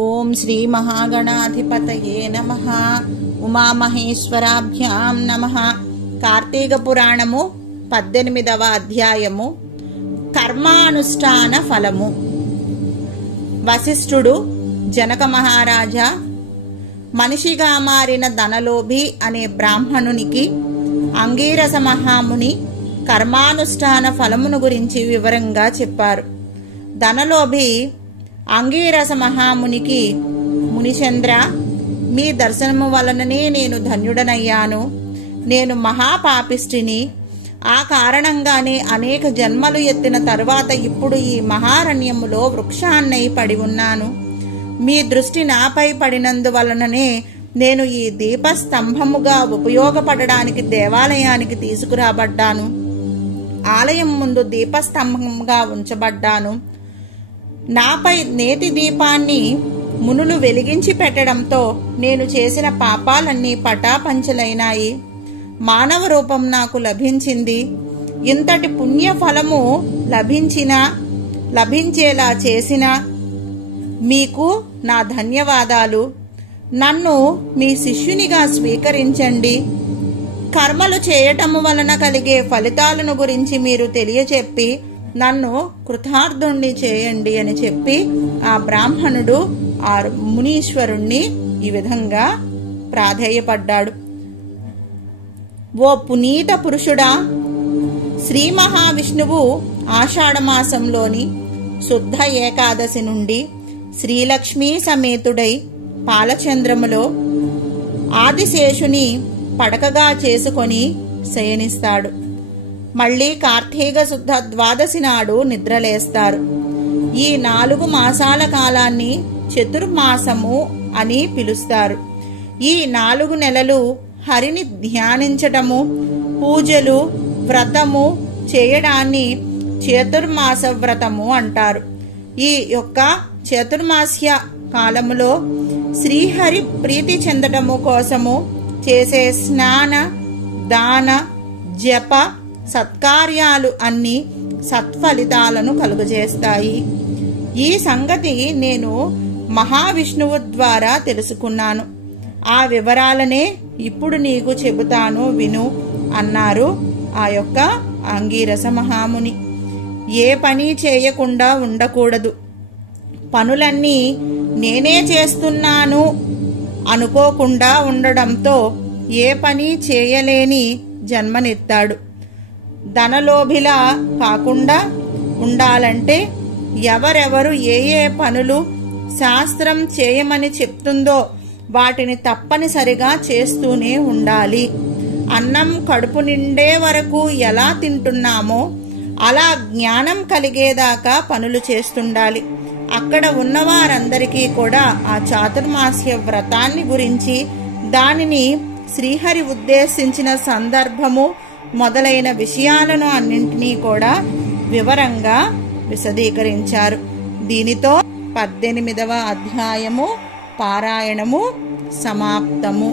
ఓం శ్రీ మహాగణాధిపతయే నమః. ఉమామహేశ్వరాభ్యాం నమః. కార్తీక పురాణము 18వ అధ్యాయము. కర్మానుష్ఠాన ఫలము. వశిష్ఠుడు జనక మహారాజా, మనిషిగా మారిన ధనలోభి అనే బ్రాహ్మణునికి అంగీరస మహాముని కర్మానుష్ఠాన ఫలమును గురించి వివరంగా చెప్పారు. ధనలోభి అంగీరస మహామునికి, మునిచంద్ర, మీ దర్శనము వలననే నేను ధన్యుడనయ్యాను. నేను మహాపాపిష్టిని. ఆ కారణంగానే అనేక జన్మలు ఎత్తిన తరువాత ఇప్పుడు ఈ మహారణ్యములో వృక్షాన్నై పడి ఉన్నాను. మీ దృష్టి నాపై పడినందువలననే నేను ఈ దీపస్తంభముగా ఉపయోగపడడానికి దేవాలయానికి తీసుకురాబడ్డాను. ఆలయం ముందు దీపస్తంభంగా ఉంచబడ్డాను. నాపై నేతి దీపాన్ని మునులు వెలిగించి పెట్టడంతో నేను చేసిన పాపాలన్నీ పటాపంచలైనాయి. మానవ రూపం నాకు లభించింది. ఇంతటి పుణ్యఫలము లభించేలా చేసిన మీకు నా ధన్యవాదాలు. నన్ను మీ శిష్యునిగా స్వీకరించండి. కర్మలు చేయటము వలన కలిగే ఫలితాలను గురించి మీరు తెలియచెప్పి నన్ను కృతార్థుణ్ణి చేయండి అని చెప్పి ఆ బ్రాహ్మణుడు ఆ మునీశ్వరుణ్ణి ఈ విధంగా ప్రాధేయపడ్డాడు. ఓ పునీత పురుషుడా, శ్రీ మహావిష్ణువు ఆషాఢమాసంలోని శుద్ధ ఏకాదశి నుండి శ్రీలక్ష్మీ సమేతుడై పాలచంద్రములో ఆదిశేషుని పడకగా చేసుకొని శయనిస్తాడు. మళ్లీ కార్తీక శుద్ధ ద్వాదశి నాడు నిద్రలేస్తారు. ఈ 4 మాసాల కాలాన్ని చతుర్మాసము అని పిలుస్తారు. ఈ 4 నెలలు హరిని ధ్యానించటము, పూజలు, వ్రతము చేయడాన్ని చతుర్మాస వ్రతము అంటారు. ఈ యొక్క చతుర్మాస్య కాలములో శ్రీహరి ప్రీతి చెందటము కోసము చేసే స్నాన, దాన, జప, సత్కార్యాలు అన్ని సత్ఫలితాలను కలుగజేస్తాయి. ఈ సంగతి నేను మహావిష్ణువు ద్వారా తెలుసుకున్నాను. ఆ వివరాలనే ఇప్పుడు నీకు చెబుతాను, విను అన్నారు ఆ యొక్క అంగీరస మహాముని. ఏ పని చేయకుండా ఉండకూడదు. పనులన్నీ నేనే చేస్తున్నాను అనుకోకుండా ఉండడంతో ఏ పని చేయలేని జన్మనెత్తాడు. ధనలోభిలా కాకుండా ఉండాలంటే ఎవరెవరు ఏ పనులు శాస్త్రం చేయమని చెప్తుందో వాటిని తప్పనిసరిగా చేస్తూనే ఉండాలి. అన్నం కడుపు నిండే వరకు ఎలా తింటున్నామో అలా జ్ఞానం కలిగేదాకా పనులు చేస్తుండాలి. అక్కడ ఉన్నవారందరికీ కూడా ఆ చాతుర్మాస్య వ్రతాన్ని గురించి, దానిని శ్రీహరి ఉద్దేశించిన సందర్భము మొదలైన విషయాలను అన్నింటినీ కూడా వివరంగా విశదీకరించారు. దీనితో 18వ అధ్యాయము పారాయణము సమాప్తము.